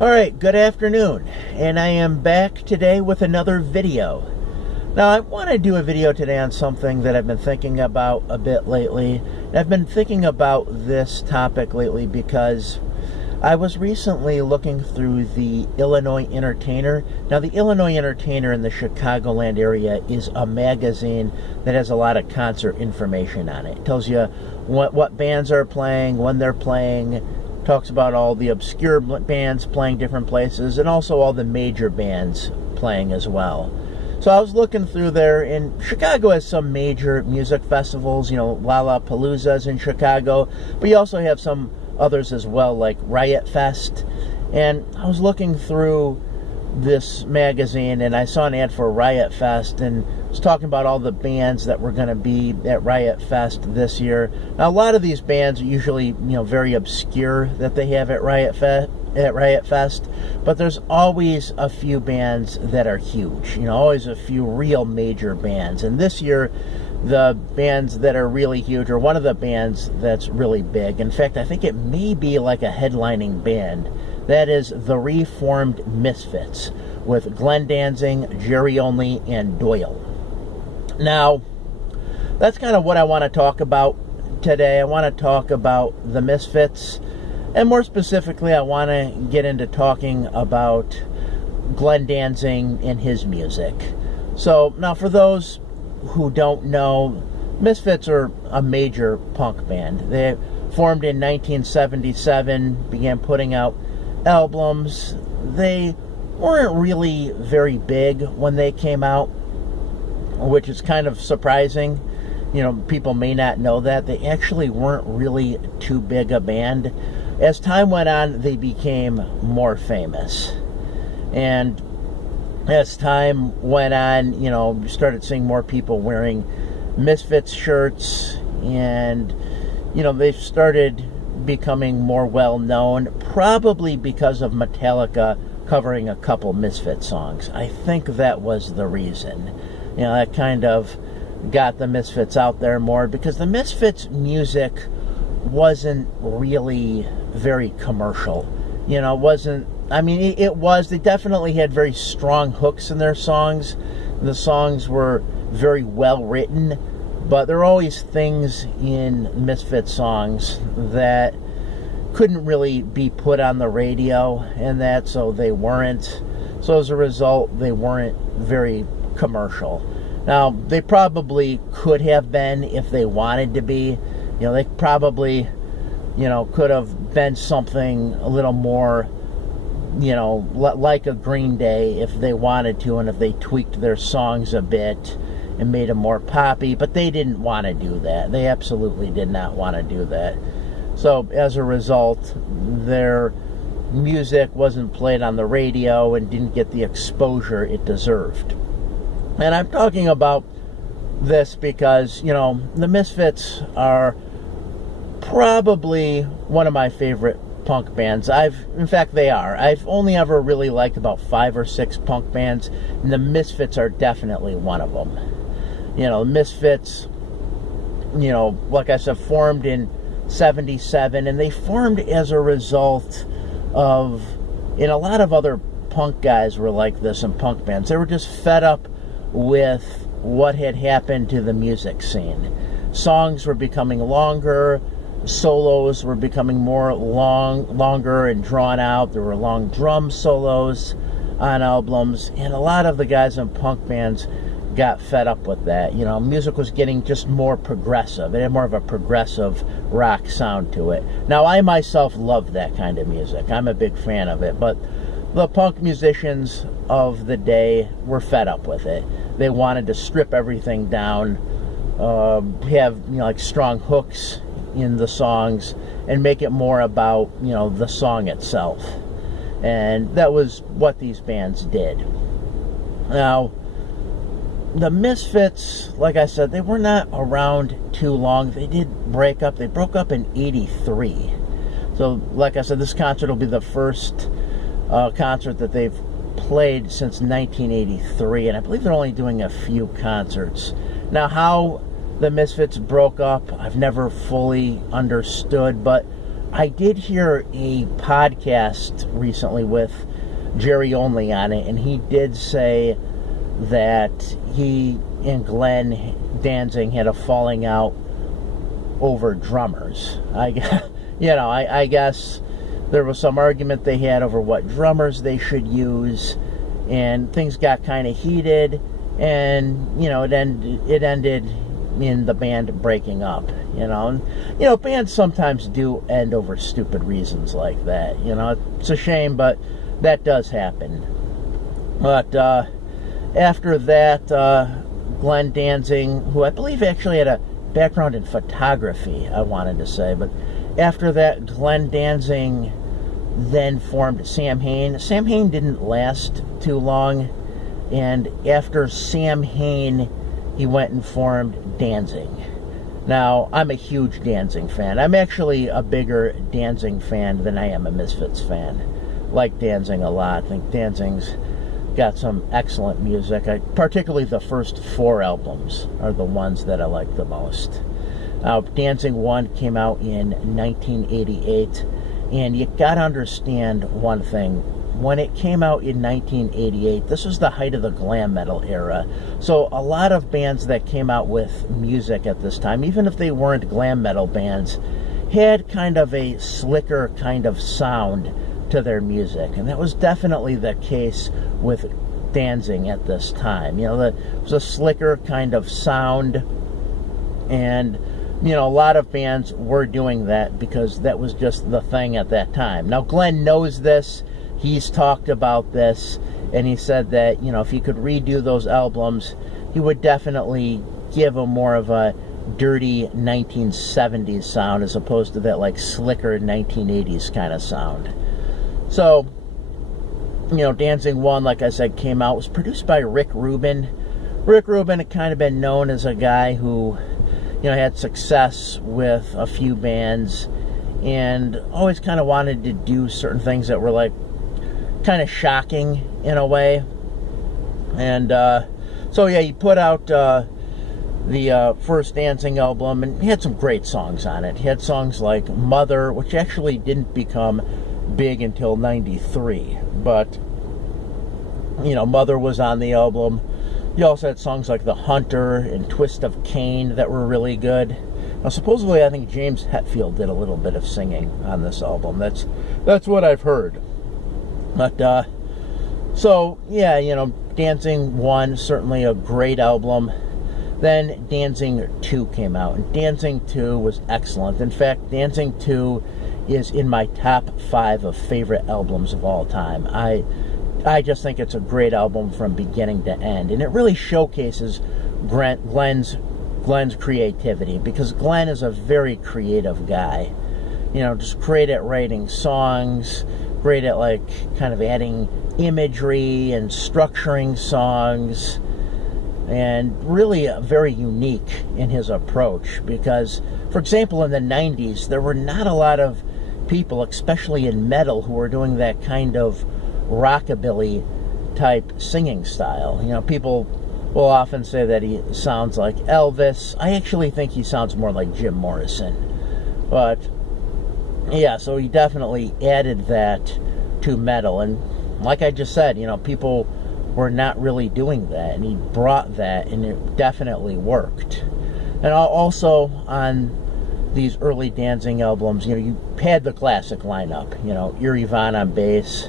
Alright, good afternoon, and I am back today with another video. Now, I want to do a video today on something that I've been thinking about a bit lately. I've been thinking about this topic lately because I was recently looking through the Illinois Entertainer. Now, the Illinois Entertainer in the Chicagoland area is a magazine that has a lot of concert information on it. It tells you what bands are playing, when they're playing, talks about all the obscure bands playing different places, and also all the major bands playing as well. So I was looking through there, and Chicago has some major music festivals, Lollapalooza's in Chicago, but you also have some others as well, like Riot Fest. And I was looking through this magazine, and I saw an ad for Riot Fest, and it was talking about all the bands that were going to be at Riot Fest this year. Now, a lot of these bands are usually, very obscure that they have at Riot Fest, but there's always a few bands that are huge, always a few real major bands. And this year, the bands that are really huge, or one of the bands that's really big, in fact, I think it may be like a headlining band, that is the reformed Misfits, with Glenn Danzig, Jerry Only, and Doyle. Now, that's kind of what I want to talk about today. I want to talk about the Misfits, and more specifically, I want to get into talking about Glenn Danzig and his music. So, now for those who don't know, Misfits are a major punk band. They formed in 1977, began putting out albums. They weren't really very big when they came out, which is kind of surprising. People may not know that. They actually weren't really too big a band. As time went on, they became more famous. And as time went on, you started seeing more people wearing Misfits shirts, and, they started becoming more well-known, probably because of Metallica covering a couple Misfits songs. I think that was the reason. That kind of got the Misfits out there more, because the Misfits music wasn't really very commercial. It was, they definitely had very strong hooks in their songs. The songs were very well written, but there are always things in Misfits songs that couldn't really be put on the radio, so they weren't. So as a result, they weren't very commercial. Now, they probably could have been if they wanted to be. They probably, could have been something a little more, like a Green Day if they wanted to, and if they tweaked their songs a bit and made them more poppy, but they didn't want to do that. They absolutely did not want to do that. So as a result, their music wasn't played on the radio and didn't get the exposure it deserved. And I'm talking about this because, the Misfits are probably one of my favorite punk bands. In fact, they are. I've only ever really liked about 5 or 6 punk bands, and the Misfits are definitely one of them. Misfits, like I said, formed in 77, and they formed as a result of, and a lot of other punk guys were like this in punk bands. They were just fed up with what had happened to the music scene. Songs were becoming longer, solos were becoming longer and drawn out. There were long drum solos on albums, and a lot of the guys in punk bands got fed up with that. Music was getting just more progressive. It had more of a progressive rock sound to it. Now, I myself love that kind of music. I'm a big fan of it, but the punk musicians of the day were fed up with it. They wanted to strip everything down, have like strong hooks in the songs, and make it more about the song itself. And that was what these bands did. Now, the Misfits, like I said, they were not around too long. They did break up. They broke up in 83. So, like I said, this concert will be the first concert that they've played since 1983, and I believe they're only doing a few concerts. Now, how the Misfits broke up, I've never fully understood, but I did hear a podcast recently with Jerry Only on it, and he did say that he and Glenn Danzig had a falling out over drummers. I guess there was some argument they had over what drummers they should use, and things got kind of heated, and it ended in the band breaking up. And bands sometimes do end over stupid reasons like that. It's a shame, but that does happen. But after that, Glenn Danzig, who I believe actually had a background in photography, I wanted to say, but after that, Glenn Danzig then formed Sam Hain. Sam Hain didn't last too long, and after Sam Hain, he went and formed Danzig. Now, I'm a huge Danzig fan. I'm actually a bigger Danzig fan than I am a Misfits fan. Like Danzig a lot. I think Danzig's got some excellent music. Particularly the first 4 albums are the ones that I like the most. Danzig 1 came out in 1988, and you gotta understand one thing. When it came out in 1988, this was the height of the glam metal era. So a lot of bands that came out with music at this time, even if they weren't glam metal bands, had kind of a slicker kind of sound to their music. And that was definitely the case with Danzig at this time. It was a slicker kind of sound, and a lot of bands were doing that because that was just the thing at that time. Now, Glenn knows this. He's talked about this, and he said that, if he could redo those albums, he would definitely give them more of a dirty 1970s sound as opposed to that, like, slicker 1980s kind of sound. So, Danzig 1, like I said, came out, was produced by Rick Rubin. Rick Rubin had kind of been known as a guy who, had success with a few bands and always kind of wanted to do certain things that were, like, kind of shocking in a way. And he put out the first Danzig album, and he had some great songs on it. He had songs like Mother, which actually didn't become big until 93, but Mother was on the album. He also had songs like The Hunter and Twist of Cain that were really good. Now, supposedly, I think James Hetfield did a little bit of singing on this album. That's what I've heard. But, Danzig 1, certainly a great album. Then Danzig 2 came out, and Danzig 2 was excellent. In fact, Danzig 2 is in my top 5 of favorite albums of all time. I just think it's a great album from beginning to end, and it really showcases Glenn's creativity, because Glenn is a very creative guy. Just great at writing songs, great at, like, kind of adding imagery and structuring songs, and really very unique in his approach. Because, for example, in the 90s, there were not a lot of people, especially in metal, who were doing that kind of rockabilly type singing style. People will often say that he sounds like Elvis. I actually think he sounds more like Jim Morrison. But so he definitely added that to metal, and like I just said, people were not really doing that, and he brought that, and it definitely worked. And also on these early Danzig albums, you had the classic lineup, Eerie Von on bass,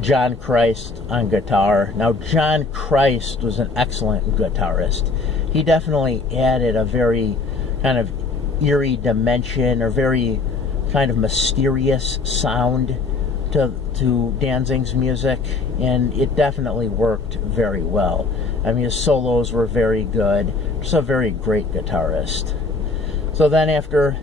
John Christ on guitar. Now, John Christ was an excellent guitarist. He definitely added a very kind of eerie dimension, or very kind of mysterious sound to Danzig's music, and it definitely worked very well. I mean, his solos were very good. Just a very great guitarist. So then after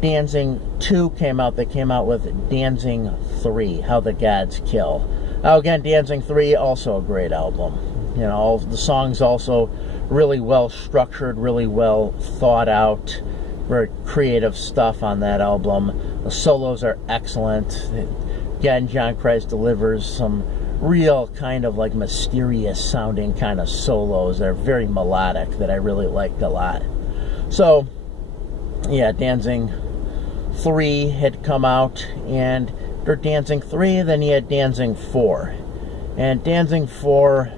Danzig 2 came out, they came out with Danzig 3, How the Gods Kill. Now again, Danzig 3, also a great album. All the songs also really well structured, really well thought out, very creative stuff on that album. The solos are excellent. Again, John Christ delivers some real kind of like mysterious sounding kind of solos. They're very melodic, that I really liked a lot. So, Danzig 3 had come out, and after Danzig 3, then you had Danzig 4. And Danzig 4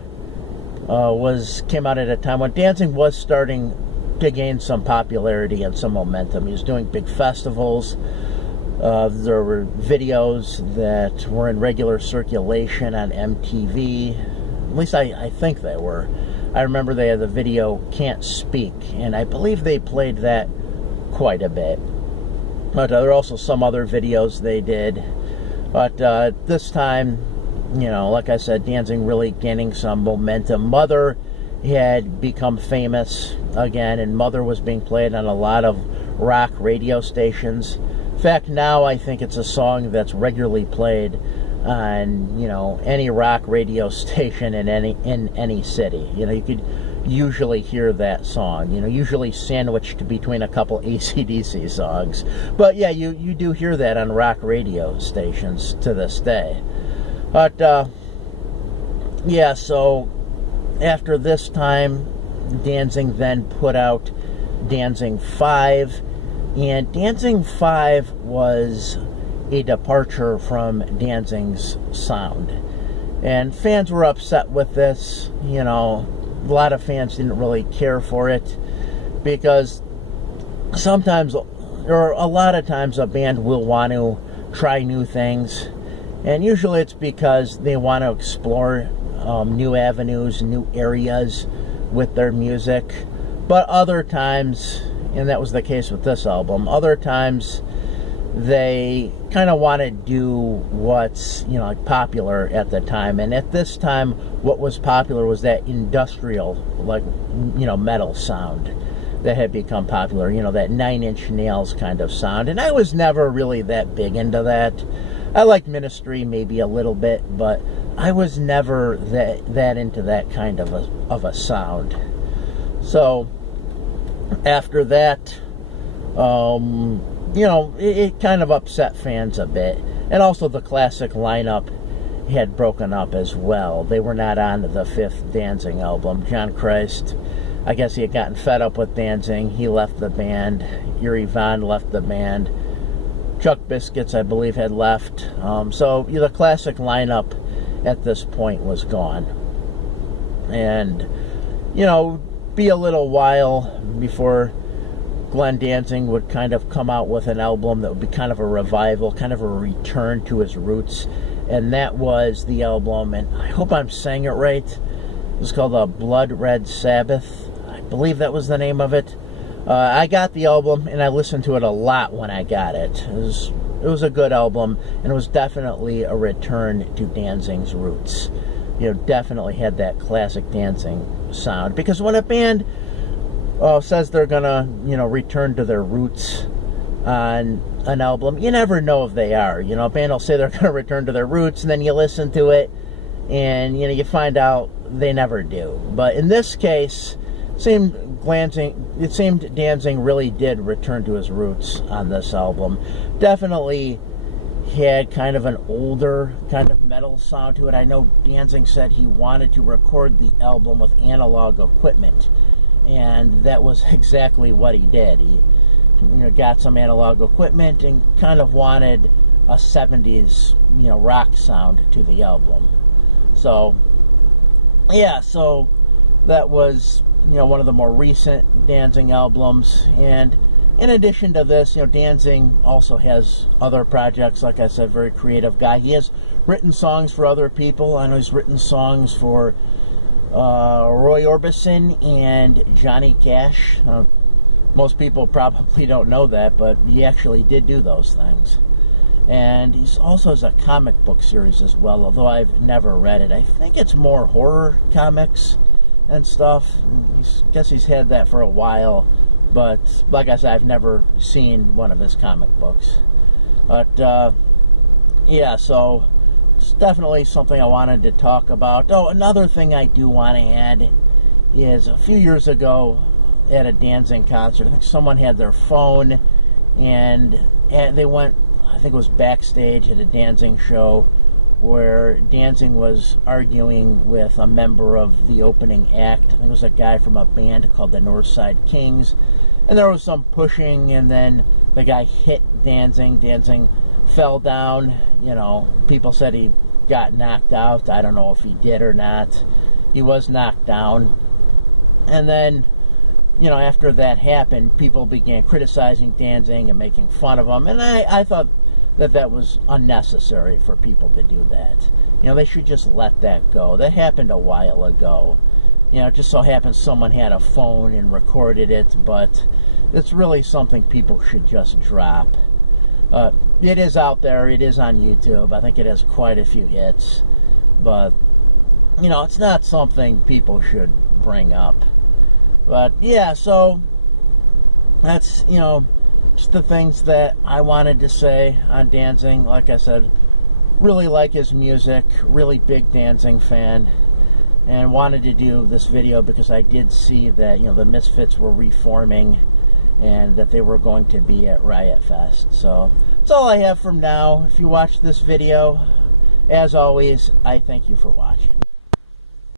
came out at a time when Danzig was starting to gain some popularity and some momentum. He was doing big festivals. There were videos that were in regular circulation on MTV. At least I think they were. I remember they had the video Can't Speak, and I believe they played that quite a bit. But there were also some other videos they did. But this time, like I said, Danzig really gaining some momentum. Mother had become famous again, and Mother was being played on a lot of rock radio stations. In fact, now I think it's a song that's regularly played on, any rock radio station in any city. You could usually hear that song, usually sandwiched between a couple AC/DC songs. But yeah, you do hear that on rock radio stations to this day. But yeah, so after this time, Danzig then put out Danzig 5, and Danzig 5 was a departure from Danzig's sound. And fans were upset with this. A lot of fans didn't really care for it, because sometimes, or a lot of times, a band will want to try new things, and usually it's because they want to explore new avenues, new areas with their music. But other times, and that was the case with this album, other times they kind of want to do what's popular at the time. And at this time, what was popular was that industrial, metal sound that had become popular, that 9 Inch Nails kind of sound. And I was never really that big into that. I liked Ministry maybe a little bit, but I was never that into that kind of a sound. So after that, it kind of upset fans a bit. And also the classic lineup had broken up as well. They were not on the 5th Danzig album. John Christ, I guess he had gotten fed up with Danzig. He left the band. Yuri Von left the band. Chuck Biscuits, I believe, had left. So the classic lineup at this point was gone. And, be a little while before Glenn Danzig would kind of come out with an album that would be kind of a revival, kind of a return to his roots. And that was the album, and I hope I'm saying it right, it was called Blood Red Sabbath. I believe that was the name of it. I got the album, and I listened to it a lot when I got it. It was a good album, and it was definitely a return to Danzig's roots. Definitely had that classic Danzig sound. Because when a band says they're gonna, return to their roots on an album, you never know if they are. A band will say they're gonna return to their roots, and then you listen to it, and you find out they never do. But in this case, it seemed Danzig really did return to his roots on this album. Definitely had kind of an older kind of metal sound to it. I know Danzig said he wanted to record the album with analog equipment, and that was exactly what he did. He got some analog equipment and kind of wanted a 70s rock sound to the album. So yeah, so that was one of the more recent Danzig albums. And in addition to this, Danzig also has other projects. Like I said, very creative guy. He has written songs for other people. I know he's written songs for Roy Orbison and Johnny Cash. Most people probably don't know that, but he actually did do those things. And he also has a comic book series as well, although I've never read it. I think it's more horror comics and stuff. I guess he's had that for a while, but like I said, I've never seen one of his comic books. But yeah, so it's definitely something I wanted to talk about. Oh, another thing I do want to add is a few years ago at a Danzig concert, I think someone had their phone and they went, I think it was backstage at a Danzig show, where Danzig was arguing with a member of the opening act. I think it was a guy from a band called the Northside Kings, and there was some pushing, and then the guy hit Danzig. Danzig fell down. You know, people said he got knocked out. I don't know if he did or not. He was knocked down. And then, you know, after that happened, people began criticizing Danzig and making fun of him. And I thought that was unnecessary for people to do that. You know, they should just let that go. That happened a while ago. You know, it just so happens someone had a phone and recorded it, but it's really something people should just drop. It is out there. It is on YouTube. I think it has quite a few hits. But, you know, it's not something people should bring up. But, yeah, so that's, you know, just the things that I wanted to say on Danzig. Like I said, really like his music. Really big Danzig fan. And wanted to do this video because I did see that, you know, the Misfits were reforming and that they were going to be at Riot Fest. So that's all I have from now. If you watched this video, as always, I thank you for watching.